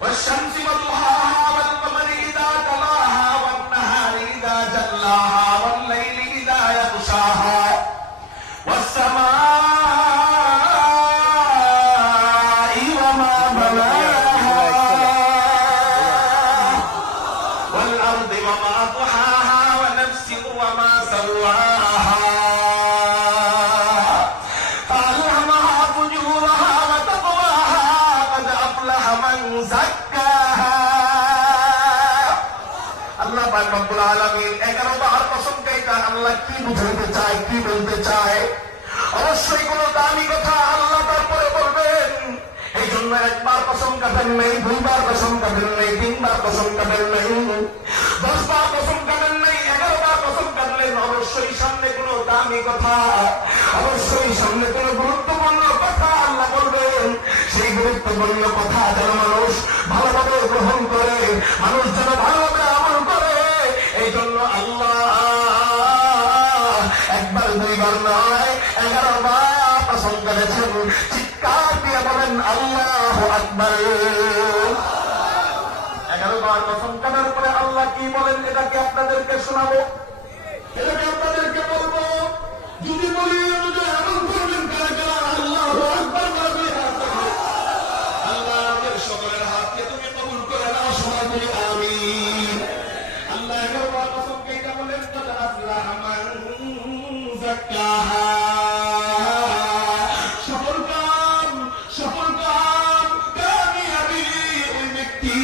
والشمس وضحاها والقمر إذا تلاها والنهار إذا جلاها والليل إذا يغشاها والسماء وما بناها والأرض وما طحاها ونفس وما سواها فألهمها فجورها وتقواها قد أفلح من زكاها আল্লাহ পাক রব্বুল আলামিন 11 বার কসম খাইতা আল্লাহ কি বুঝাইতে চায় কি বলতে চায় অবশ্যই কোন দামি কথা আল্লাহ তারপরে বলবেন। এই জন্য একবার কসম কাটেন নাই, দুইবার কসম কাটেন নাই, তিনবার কসম কাটেন নাই, 10 বার কসম কাটেন নাই, 11 বার কসম কাটলেন। অবশ্যই সামনে কোন দামি কথা, অবশ্যই সামনে কোন গুরুত্বপূর্ণ কথা আল্লাহ বলবেন। সেই গুরুত্বপূর্ণ কথা যেন মানুষ ভালোভাবে গ্রহণ করে, মানুষ যেন ভালোভাবে আমল করে। এই জন্য আল্লাহ একবার দুইবার নয় 11 বার কসম করেছেন। চিৎকার দিয়ে বলেন আল্লাহু আকবার। 11 বার কসম কাটার পরে আল্লাহ কি বলেন এটাকে আপনাদেরকে শোনাবো, এটাকে আপনাদেরকে বলবো। যদি বলি আমল করবেন কারা কারা আল্লাহু আকবার বলবে। আল্লাহ আমাদের সকলের হাতকে তুমি কবুল করে নাও, সবাই বলি আমিন। আল্লাহ 11 বার কসম কেটে বলেন কদ আফলাহা মান যাক্কাহা। সফল কাম কামিয়াবি ওই ব্যক্তি